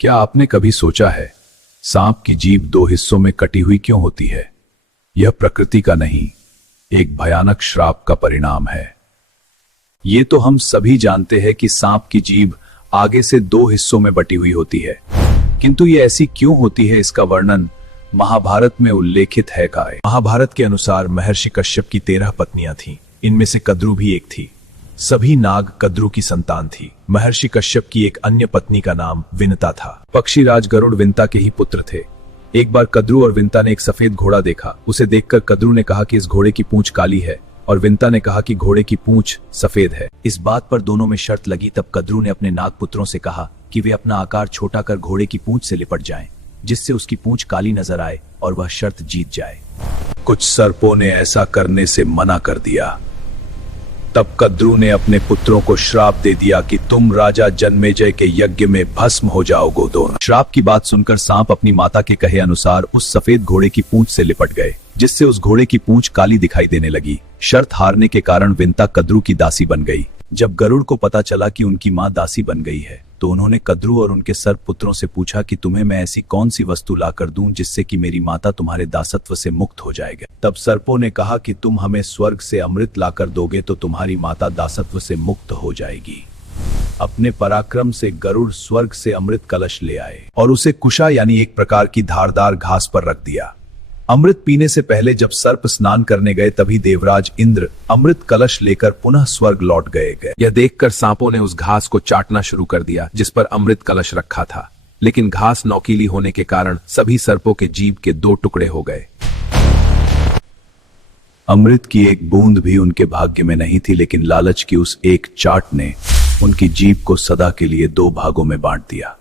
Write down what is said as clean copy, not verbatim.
क्या आपने कभी सोचा है सांप की जीभ दो हिस्सों में कटी हुई क्यों होती है? यह प्रकृति का नहीं, एक भयानक श्राप का परिणाम है। ये तो हम सभी जानते हैं कि सांप की जीभ आगे से दो हिस्सों में बटी हुई होती है, किंतु ये ऐसी क्यों होती है, इसका वर्णन महाभारत में उल्लेखित है। महाभारत के अनुसार महर्षि कश्यप की 13 पत्नियां थीं। इनमें से कद्रु भी एक थी। सभी नाग कद्रु की संतान थी। महर्षि कश्यप की एक अन्य पत्नी का नाम विनता था। पक्षीराज गरुड़ विनता के ही पुत्र थे। एक बार कद्रु और विनता ने एक सफेद घोड़ा देखा। उसे देखकर कद्रु ने कहा कि इस घोड़े की पूंछ काली है और विनता ने कहा कि घोड़े की पूंछ सफेद है। इस बात पर दोनों में शर्त लगी। तब कद्रु ने अपने नाग पुत्रों से कहा कि वे अपना आकार छोटा कर घोड़े की पूंछ से लिपट जाएं, जिससे उसकी पूंछ काली नजर आए और वह शर्त जीत जाए। कुछ सर्पों ने ऐसा करने से मना कर दिया। तब कद्रु ने अपने पुत्रों को श्राप दे दिया कि तुम राजा जन्मेजय के यज्ञ में भस्म हो जाओगे दोनों। श्राप की बात सुनकर सांप अपनी माता के कहे अनुसार उस सफेद घोड़े की पूंछ से लिपट गए, जिससे उस घोड़े की पूंछ काली दिखाई देने लगी। शर्त हारने के कारण विनता कद्रु की दासी बन गई। जब गरुड़ को पता चला कि उनकी मां दासी बन गई है, तो उन्होंने कद्रु और उनके सर्प पुत्रों से पूछा कि तुम्हें मैं ऐसी कौन सी वस्तु लाकर दूं जिससे कि मेरी माता तुम्हारे दासत्व से मुक्त हो जाएगी। तब सर्पों ने कहा कि तुम हमें स्वर्ग से अमृत लाकर दोगे तो तुम्हारी माता दासत्व से मुक्त हो जाएगी। अपने पराक्रम से गरुड़ स्वर्ग से अमृत कलश ले आए और उसे कुशा यानी एक प्रकार की धारदार घास पर रख दिया। अमृत पीने से पहले जब सर्प स्नान करने गए, तभी देवराज इंद्र अमृत कलश लेकर पुनः स्वर्ग लौट गए। यह देखकर सांपों ने उस घास को चाटना शुरू कर दिया जिस पर अमृत कलश रखा था, लेकिन घास नोकीली होने के कारण सभी सर्पों के जीभ के 2 टुकड़े हो गए। अमृत की एक बूंद भी उनके भाग्य में नहीं थी, लेकिन लालच की उस एक चाट ने उनकी जीभ को सदा के लिए 2 भागों में बांट दिया।